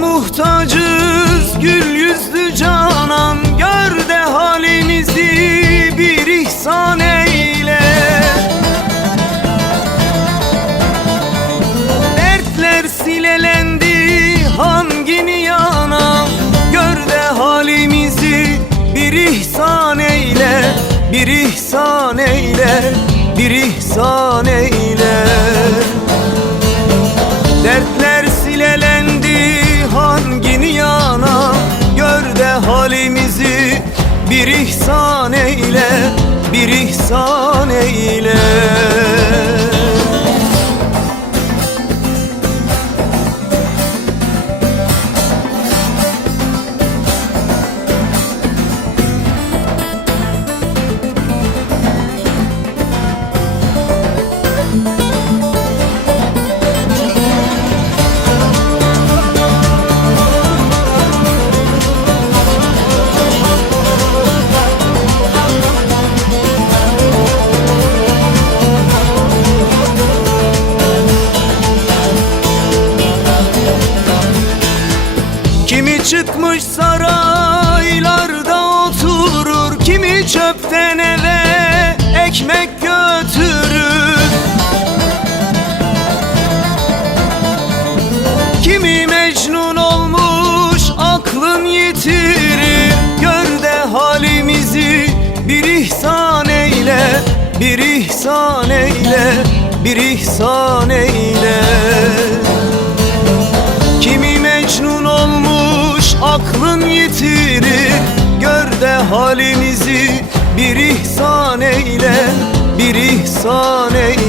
muhtacız gül yüzlü canan. Gör de halimizi bir ihsan eyle. Dertler silelendi hangini yana? Gör de halimizi bir ihsan eyle Bir ihsan eyle Bir ihsan bir ihsan eyle Bir ihsan eyle çıkmış saraylarda oturur. Kimi çöpten eve ekmek götürür. Kimi mecnun olmuş aklın yitirir Gör de halimizi bir ihsan eyle Bir ihsan eyle, bir ihsan eyle yitirir Gör de halimizi bir ihsan eyle Bir ihsan eyle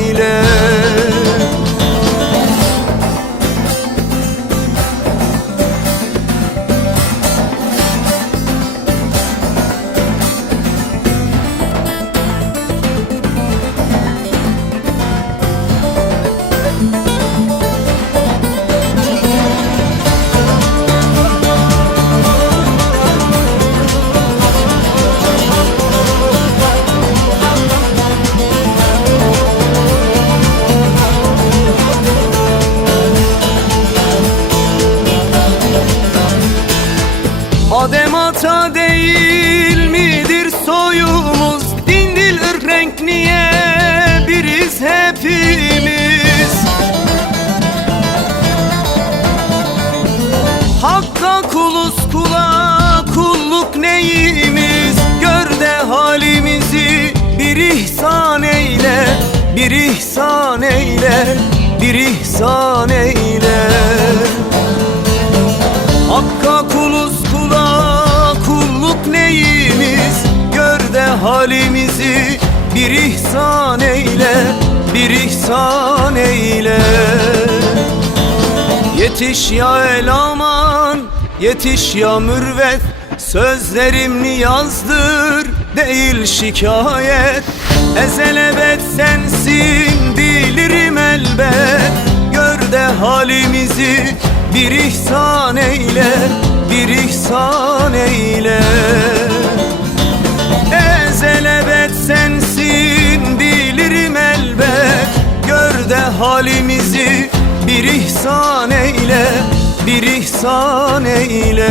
Ata değil midir soyumuz? Din dil ırk renk niye biriz hepimiz? Hakka kuluz kula kulluk neyimiz? Gör de halimizi bir ihsan eyle Bir ihsan eyle Bir ihsan eyle halimizi bir ihsan eyle Bir ihsan eyle. Yetiş ya elaman Yetiş ya mürvet Sözlerimni yazdır Değil şikayet. Ezel ebed sensin Bilirim elbet. Gör de halimizi Bir ihsan eyle Bir ihsan eyle sensin Bilirim elbet. Gör de halimizi Bir ihsan eyle Bir ihsan eyle